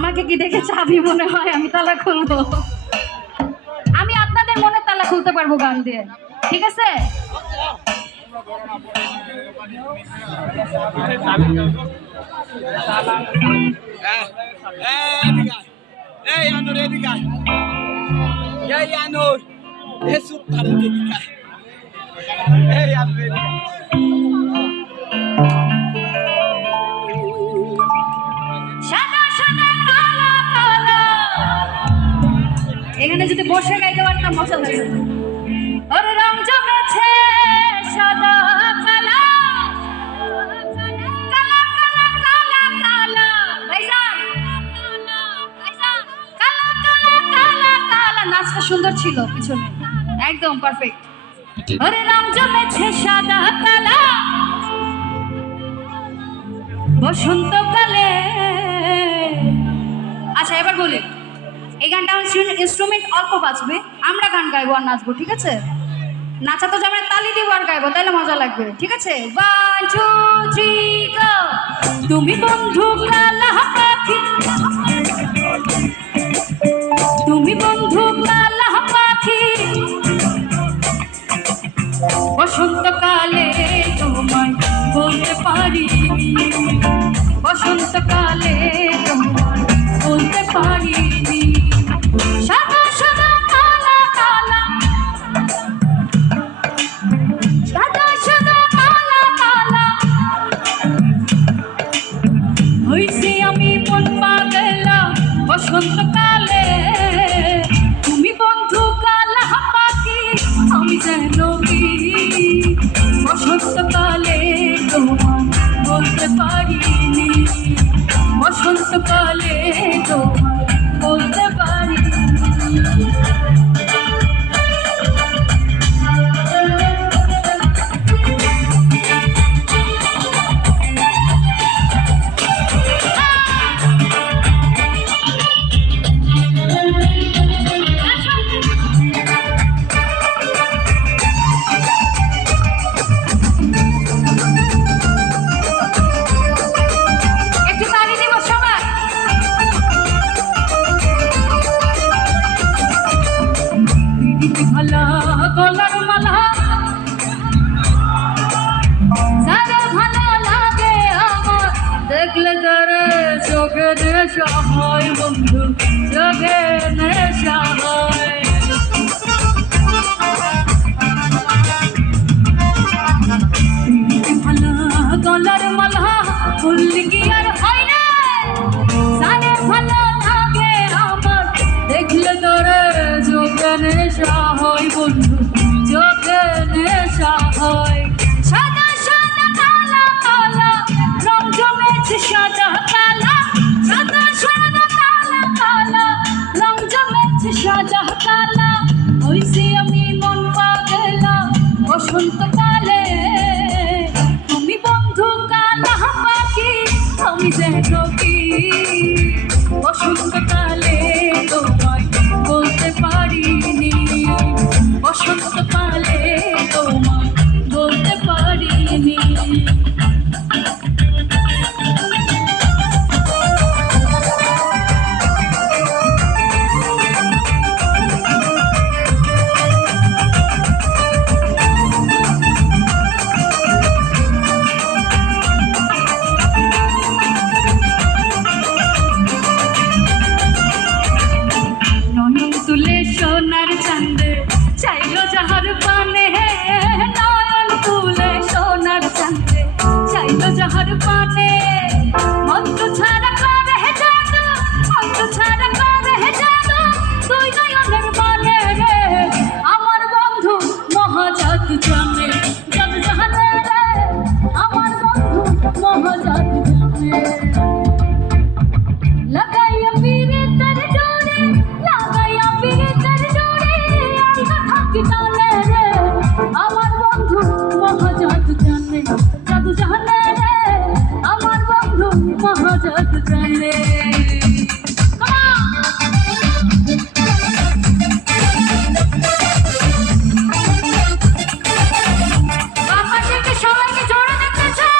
আমাকে কি দেখে চাবি মনে হয় আমি তালা খুলবো? আমি আপনাদের মনে তালা খুলতে পারবো গান দিয়ে, ঠিক আছে? এখানে যদি বসে গাইতে পারতাম মজা লাগতো। ওর রং জমেছে সাদা কালা, কালা কালা কালা কালা, ভাইজান ভাইজান, কালা কালা কালা কালা। নাচটা সুন্দর ছিল পিছনে, একদম পারফেক্ট। ওর রং জমেছে সাদা কালা বসন্তকালে। আচ্ছা এবার বলি, এই গানটা ইনস্ট্রুমেন্ট অল্প বাজবে, আমরা গান গাইবো আর নাচবো, ঠিক আছে? নাচা তো যাবে, তালি দিব আর গাইবো, তাইলে মজা লাগবে, ঠিক আছে? 1 2 3 গো। তুমি বন্ধু কালা পাখি, তুমি বন্ধু কালা পাখি, বসন্তকালে তোমায় বলতে পারিনি, বসন্তকালে তোমায় বলতে পারিনি। সাদা সাদা কালা কালা, সাদা সাদা কালা কালা, হইছি আমি মন পাগলা বসন্তকালে। তুমি বন্ধু কালা পাখি, আমি যেন কি বসন্তকালে তোমায় বলতে পারিনি, বসন্তকালে তোমায় বলতে পারিনি। গলার মালা যারা ভালো লাগে আমার, দেখলে তারে চোখে নেশা হয় বন্ধু, চোখে নেশা হয়। ভালো গলার মালা ফুললি কি আর হয় না, যারা ভালো লাগে আমার, দেখলে তারে চোখে নেশা হয় বন্ধু, চোখে নেশা হয়। সাদা সাদা কালা কালা, রং জমেছে সাদা কালা, সাদা সাদা কালা কালা, রং জমেছে সাদা কালা, হইছি আমি মন পাগলা বসন্তকালে। তুমি বন্ধু কালা পাখি, আমি যেন কি বসন্তকালে তোমায় বলতে পারিনি, বসন্তকালে তোমায় বলতে পারিনি। নয়ন তুলে সোনার চাঁদে চাইলো যাহার পানে, নয়ন তুলে সোনার চাঁদে চাইলো যাহার পানে, মন্ত্র ছাড়া করে জাদু, মন্ত্র ছাড়া করে জাদু, তুই নয়নের মানে রে আমার বন্ধু মহাজাদু জানে, জাদু জানে রে আমার বন্ধু মহাজাদু জানে। লাগাইয়া পীরে তার জোরে, লাগাইয়া পীরে তার জোরে, আলগা থাকি টানে রে আমার বন্ধু মহাজাদু জানে, জাদু জানে রে আমার বন্ধু মহাজাদু জানে। সবাইকে জোরে দেখতে চাই।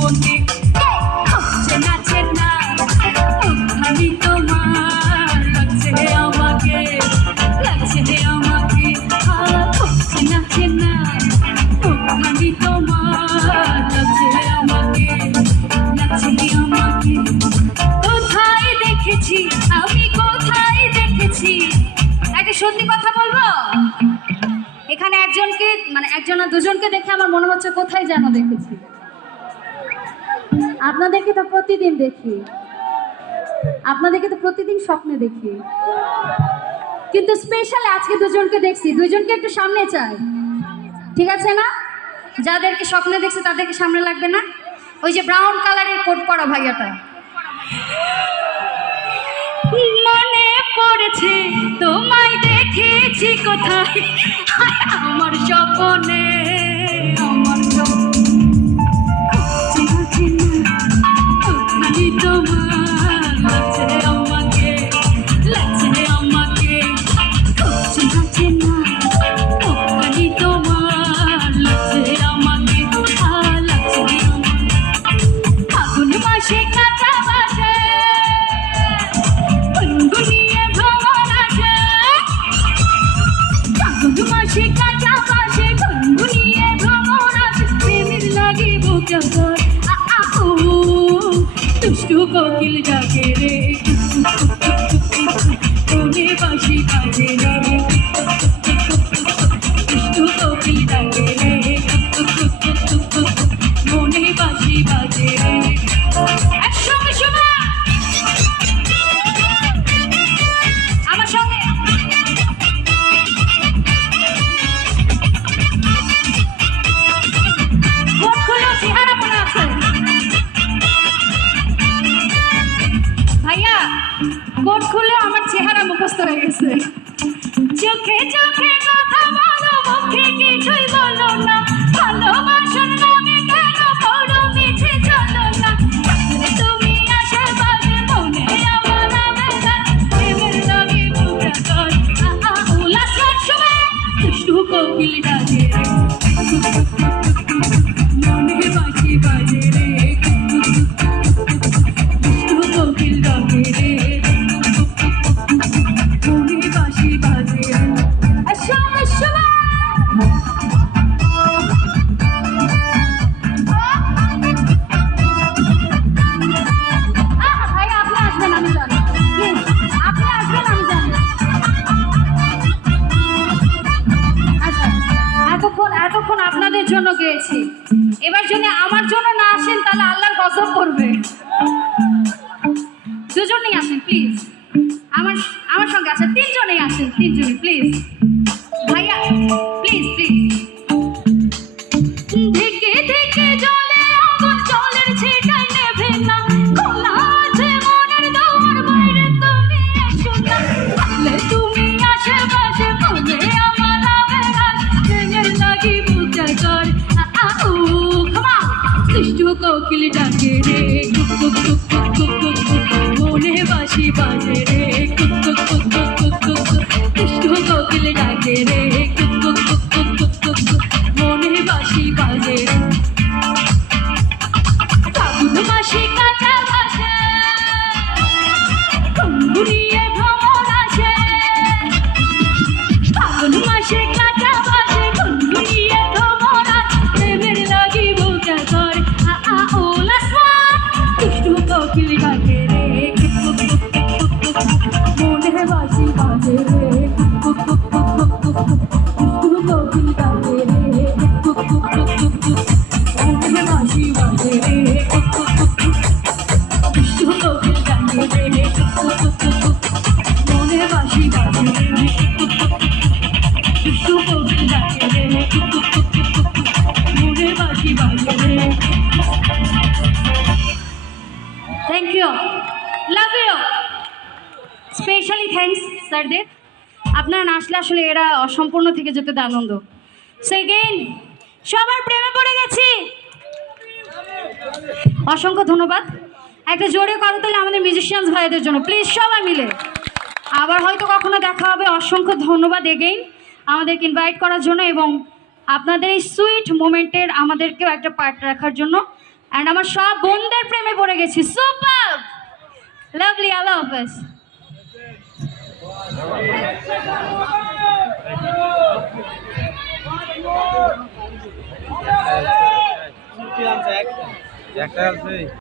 মনে হচ্ছে নাচে না খালি তোমার লাগছে আমাকে হচ্ছে নাচে না খালি তোমার লাগছে আমাকে কোথায় দেখেছি আমি কোথায় দেখেছি একটা সত্যি কথা বলবো এখানে একজনকে মানে একজন আর দুজনকে দেখে আমার মনে হচ্ছে কোথায় যেন দেখেছি আপনাদেরকে তো প্রতিদিন দেখি আপনাদেরকে তো প্রতিদিন স্বপ্নে দেখি কিন্তু স্পেশাল আজকে দুজনকে দেখছি দুজনকে একটু সামনে চাই ঠিক আছে না যাদেরকে স্বপ্নে দেখছি তাদেরকে সামনে লাগবে না ওই যে ব্রাউন কালারের কোট পরা ভাইয়াটা মনে পড়েছে তোমায় দেখেছি কোথায় আমার স্বপ্নে আমার দুষ্টু কোকিল ডাকে রে কোনে বাঁশি বাজে রে দুষ্টু কোকিল ডাকে রে কোনে বাঁশি বাজে রে একসঙ্গে শোনা আমার সঙ্গে চেহারা মনে আছে ভাইয়া কোট খুলে আমার চেহারা মুখস্থ হয়ে গেছে চোখে চোখে কথা বলো মুখে কিছুই বলো না ভালোবাসার নামে কেন বড় মিছে চলো না তুমি আশেপাশে মনে আমার প্রেমের লাগে বুঝা কর উল্লাস সময় দুষ্টু কোকিল ডাকে মনে বাঁশি বাজে রে এতক্ষণ আপনাদের জন্য গেয়েছি এবার যদি আমার জন্য না আসেন তাহলে আল্লাহর গজব করবে দুজনেই আসেন প্লিজ আমার সঙ্গে আছেন তিনজনেই আসেন তিনজনই প্লিজ ভাইয়া প্লিজ প্লিজ থেকে থেকে জলে আগুন জলের ছিটাই নেভে না খোলা আছে মনের দোয়ার বাইরে তুমি এসো না আসলে তুমি আশেপাশে মনে আমার প্রেমের লাগি বুঝা কর দুষ্টু কোকিল ডাকে রে মনে বাঁশি বাজে রে দুষ্টু কোকিল ডাকে রে মনে বাঁশি বাজে ফাগুন মাসে কাঁচা ভাষা ঘুরিয়ে ভ্রমণ আসে ফাগুন মাসে কাঁচা ভাষা ঘুরিয়ে ভ্রমণ প্রেমের লাগি বুঝা কর দুষ্টু কোকিল ডাকে রে মনে বাঁশি বাজে রে দুষ্টু কোকিল ডাকে রে মনে বাঁশি বাজে রে দুষ্টু কোকিল ডাকে রে মনে বাঁশি বাজে রে দুষ্টু কোকিল ডাকে রে মনে বাঁশি বাজে রে thank you love you specially thanks স্যারদের আপনারা না আসলে আসলে এরা অসম্পূর্ণ থেকে যেতে আনন্দ সেকেন্ড সবার প্রেমে পড়ে গেছি অসংখ্য ধন্যবাদ একটা জোরে করতালে আমাদের মিউজিশিয়ানস ভাইদের জন্য প্লিজ সবাই মিলে আবার হয়তো কখনো দেখা হবে অসংখ্য ধন্যবাদ এগেইন আমাদেরকে ইনভাইট করার জন্য এবং আপনাদের এই সুইট মোমেন্টের আমাদেরকেও একটা পার্ট রাখার জন্য অ্যান্ড আমার সব বোনদের প্রেমে পড়ে গেছি। সুপার লাভলি, আল্লাহ হাফেজ। একটা আছে